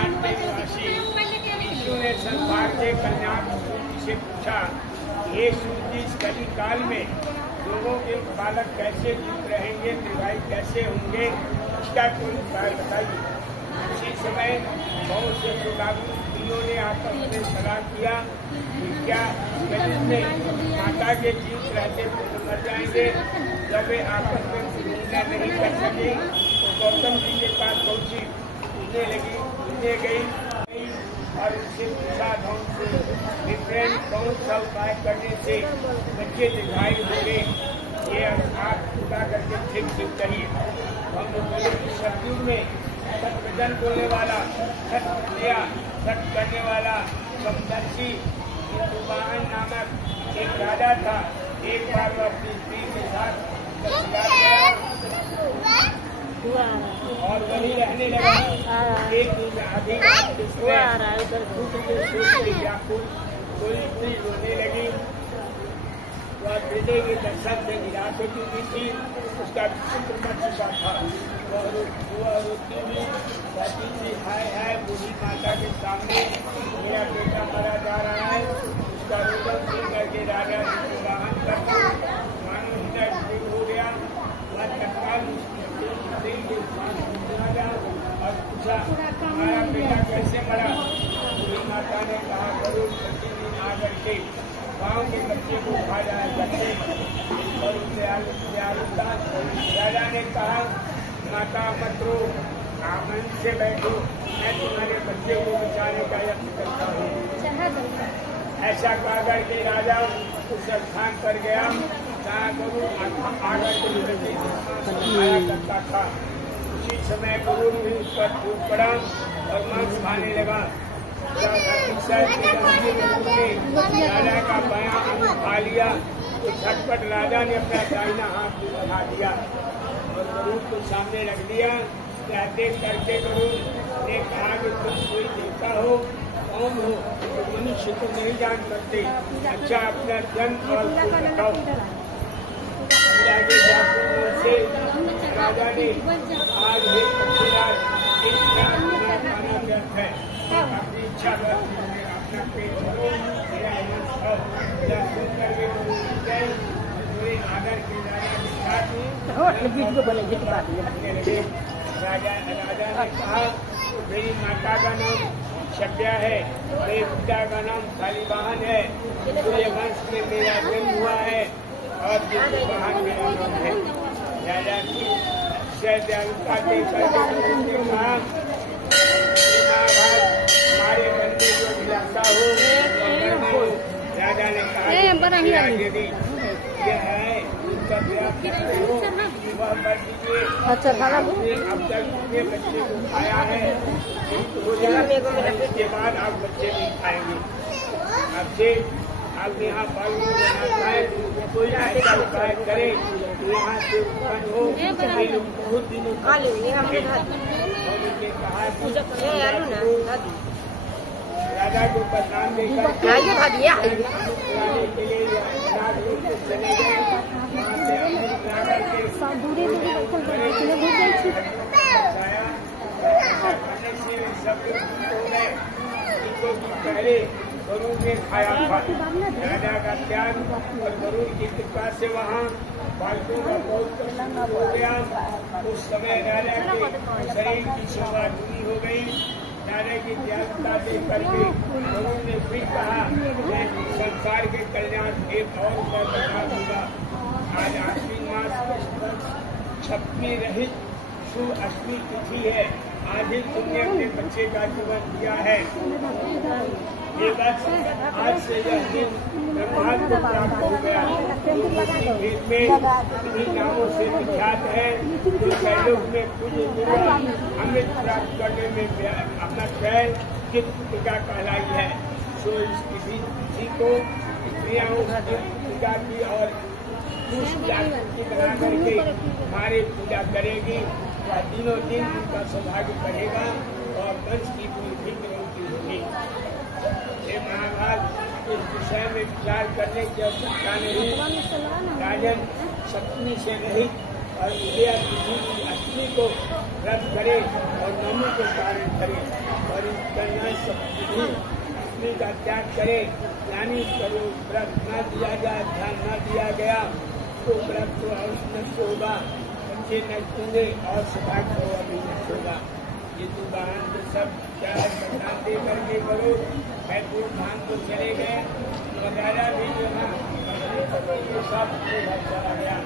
ब्रह्मांड निवासी विष्णु ने संसार के कल्याण से पूछा, ये सूर्य कली काल में लोगों के बालक कैसे जीवित रहेंगे, विवाहित कैसे होंगे, इसका कोई उपाय बताइए। उसी समय बहुत से लोगों ने आपस में सलाह किया कि क्या कलयुग में माता के जीवित रहते पुत्र मर जाएंगे। जब वे आपस में निर्णय नहीं कर सके तो गौतम जी के पास पहुंची, पूछने गई और उससे पूछा डिफरेंट कौन सा उपाय करने से बच्चे दीर्घायु होंगे, ये आप पूरा करके ठीक कहिए। हम बोले कि सतयुग में सत्यवचन बोलने वाला, सत्य सत्य करने वाला समदर्शी वाहन नामक एक राजा था। एक बार वो अपनी स्त्री के साथ और वही रहने लगा। एक दिन अधिक कोई रोने लगी। वह हृदय के दर्शन से निराश हो चुकी थी। उसका पुत्र मर चुका था। वह रोती हुई कहती थी, हाय बूढ़ी माता के सामने मेरा बेटा मरा जा रहा है। उसका रोदन सुन करके राजा जी वाहन करके मानो हृदय स्थिर हो गया। वह तत्काल और पूछा, हमारा बेटा कैसे मरा। बूढ़ी माता ने कहा, जरूर प्रतिदिन आकर के गाँव के बच्चे को खा जाए करते और उससे आलूता। राजा ने कहा, माता मत रो, आमन से बैठो, मैं तुम्हारे बच्चे को बचाने का यत्न करता हूँ। ऐसा कह करके राजा उस स्थान पर गया जहाँ गुरु आकर के आया करता था। उसी समय गुरु भी उस पर टूट पड़ा और मांस खाने लगा। राजा का बायां अंग खा लिया तो झटपट राजा ने अपना दाहिना हाथ उठा दिया और गुरु को सामने रख दिया। देख करके गुरु ने कहा कि तुम कोई देवता हो, कौन हो, तो मनुष्य को नहीं जान सकते। अच्छा, अपना जन्म और बताओ। से राजा ने आज माना व्यर्थ है, अपनी इच्छा अपना पेट भरो, मेरा सुन करके पूरे आदर के राजा ने कहा, मेरी माता का नाम शब्या है, मेरे पिता का नाम शालिवाहन है। सूर्य वंश में मेरा जन्म हुआ है और वाहन मेरा नाम है। राजा की दयालुता के कहा, हमारे मन में जो विलासा हो। राजा ने कहा, यदि यह है अच्छा खाना अब तक ये बच्चे को खाया है, इसके बाद आप बच्चे नहीं खाएंगे। अब से आप यहाँ बाल बनाता है, कोई ऐसा उपाय करे यहाँ से उत्पन्न हो। बहुत दिनों कहा राजा को बदनाम देकर के लिए चले गए। पहले गरुड़ ने खाया था। राजा का त्याग और गरुड़ की कृपा से वहाँ बालकों का बहुत प्रसन्न हो गया। उस समय राजा के शरीर की शोभा दूरी हो गई। राजा की त्यागता देख करके गरुड़ ने फिर कहा, मैं संसार के कल्याण एक और उपाय बता दूंगा। आज आश्विन मास छपनी रहित शुभ अष्टमी तिथि है। आज ही तुमने अपने बच्चे का जीवन दिया है। ये बात आज से यह दिन ब्रह्मांड को प्राप्त हो गया। वेद में इन्हीं नामों से विख्यात है। जो कैलोक में पूज्य अमृत प्राप्त करने में अपना स्वयं की पूजा कहलाई है। सो इस तिथि को स्त्रियाँ पूजा की और की बना करके हमारी पूजा करेगी। वह दिनों दिन उनका सौभाग्य बढ़ेगा और वंश की कोई भी क्रांति होगी। ये महाभारत इस विषय में विचार करने की आवश्यकता नहीं। राजन सप्तमी से रहित और उदया तिथि की अष्टमी को व्रत करे और नवमी को पारण करे और इस कन्या अपनी का त्याग करे, यानी करो व्रत न दिया जाए, ध्यान न दिया गया तो व्रत तो अवश्य नष्ट होगा, बच्चे नष्ट होंगे और सौभाग्य को अभी नष्ट होगा। ये तो बहन तो सब क्या दे करके करो, मैं दूर धाम को चले गए, राजा भी जो है सब चला गया,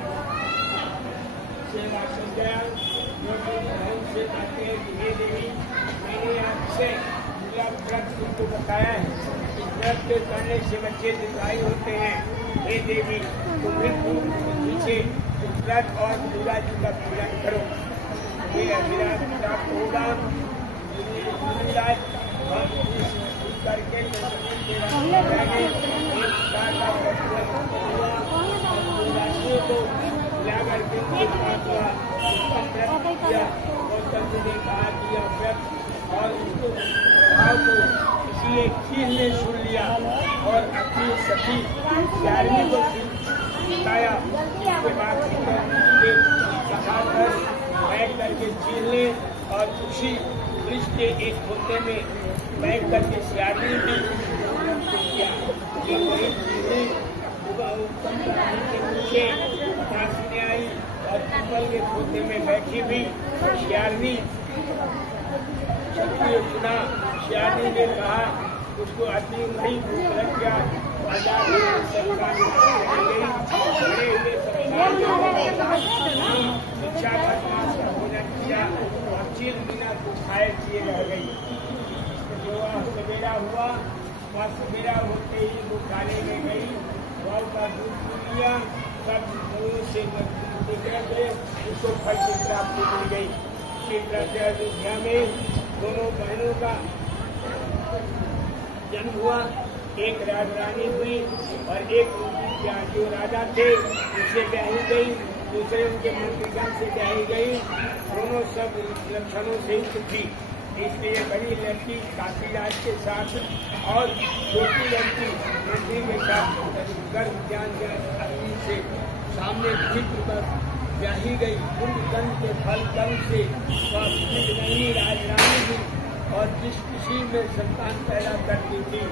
सेवा सुन गया, जो से आते हैं धीरे धीरे। मैंने आपसे व्रत तुमको बताया है, इस व्रत के करने से बच्चे दीर्घायु होते हैं। हे देवी तुम पीछे व्रत और दुर्गा जी का पूजन करो, ये अभिलाष प्राप्त होगा। करके को मिला करके गौतम जी ने कहा कि यह व्रत और उसको भाव को किसी एक चीज ने सुन लिया और अपनी सखी प्यारी को बताया। उसके बाद सहा कर बैठ करके छीन ले और उसी वृक्ष के एक होते में बैठ करके सियारी भी किया। आई और पीपल के खोते में बैठी भी सियारनी शक्ति चुना। सियारनी ने कहा उसको अति नहीं भूख लग गया, बाजार में शिक्षा का भोजन किया और चीर बिना कुछ खाए पिए रह गई। जो सवेरा हुआ वह सवेरा होते ही वो खाने में गई, गौ का दूध पी लिया, सब से गए, उसको फल की प्राप्ति मिल गई। इसी तरह से अयोध्या में दोनों बहनों का जन्म हुआ, एक राजरानी हुई और एक जो राजा थे उनसे ब्याही गई, दूसरे उनके मंत्रीगण से ब्याही गई। दोनों सब लक्षणों से युक्त थी, इसलिए बड़ी लड़की काशीराज के साथ और छोटी लड़की मंत्री के साथ गर्भ ज्ञान अग्नि से सामने चित्र पर ब्याही गई। कुंभ कर्म के फल कर्म से वह नहीं राजरानी थी और जिस किसी में संतान पैदा करती थी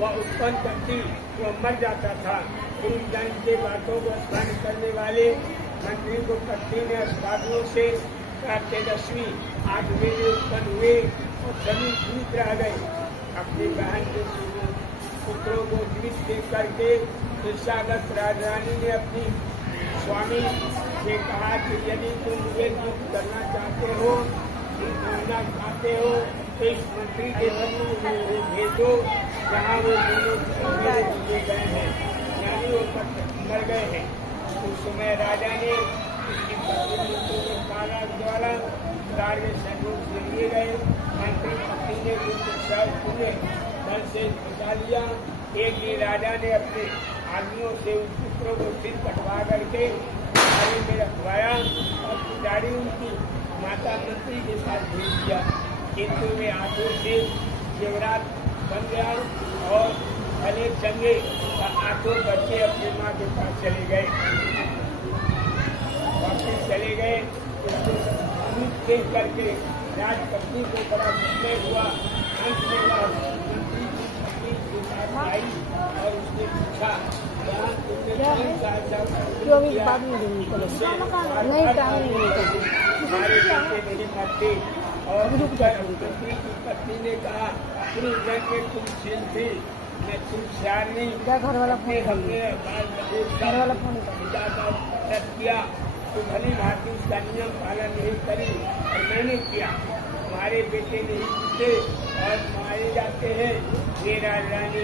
वह उत्पन्न करती वह मर जाता था। गुरु ज्ञान के बातों को स्मरण करने वाले मंत्री को पत्नी ने अस्पतालों से तेजस्वी 8 बेटे उत्पन्न हुए और सभी जीवित रह गए। अपनी बहन के पुत्रों को जीवित देख करके ईर्ष्याग्रस्त राजरानी ने अपनी स्वामी से कहा कि यदि तुम मुझे मुक्त करना चाहते हो, चाहते हो तो इस मंत्री के भेजो जहाँ वो दोनों दिए गए हैं, यानी वो मर गए हैं। उस समय राजा ने उसकी काला द्वारा कार्य सहयोग से लिए गए। मंत्री पत्नी ने दल से बचा लिया। एक दिन राजा ने अपने आदमियों से उस पुत्रों को सिर कटवा करके थाली में रखवाया और पुजारी उनकी माता मंत्री के साथ भेज दिया, किंतु वे आंखों से जेवरात बन गया और भले चंगे आंखों बच्चे अपनी माँ के पास चले गए। वापिस चले गए, उसको देख करके राजपत्नी को बड़ा विस्मय हुआ। अंत में वह मंत्री की पत्नी के साथ आई और उसने पूछा और मंत्री की पत्नी ने कहा तुम छीन थी, मैं तुम सियारनी घर वाला किया तो भली भांति उसका नियम पालन नहीं करी और मैंने किया। तुम्हारे बेटे नहीं जीते और मारे जाते हैं। ये राजरानी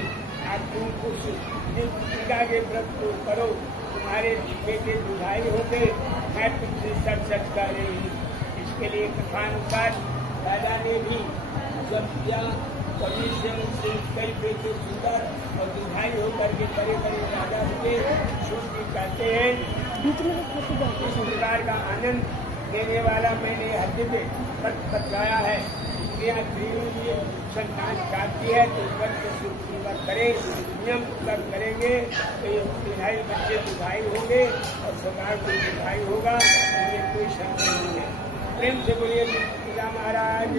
आज तुम कुछ टीका के व्रत को करो, तुम्हारे बेटे दुधाई हो गए, मैं तुमसे सच कर रही हूँ। इसके लिए कथानुसार राजा ने भी जब किया कभी से उनसे कई बेटे सुंदर और दुधाई होकर के बड़े बड़े राजा हुए। सूर्य कहते हैं इस प्रकार का आनंद देने वाला मैंने हृदय में बतलाया है। स्त्रियाँ संतान चाहती है तो बच्चे सुखपूर्वक करें, नियम पूर्वक करेंगे तो ये तिहाई बच्चे दुखाई होंगे और सरकार को दुखाई होगा, इसमें कोई संदेह नहीं है। प्रेम से बोलिए तुलसीदास महाराज।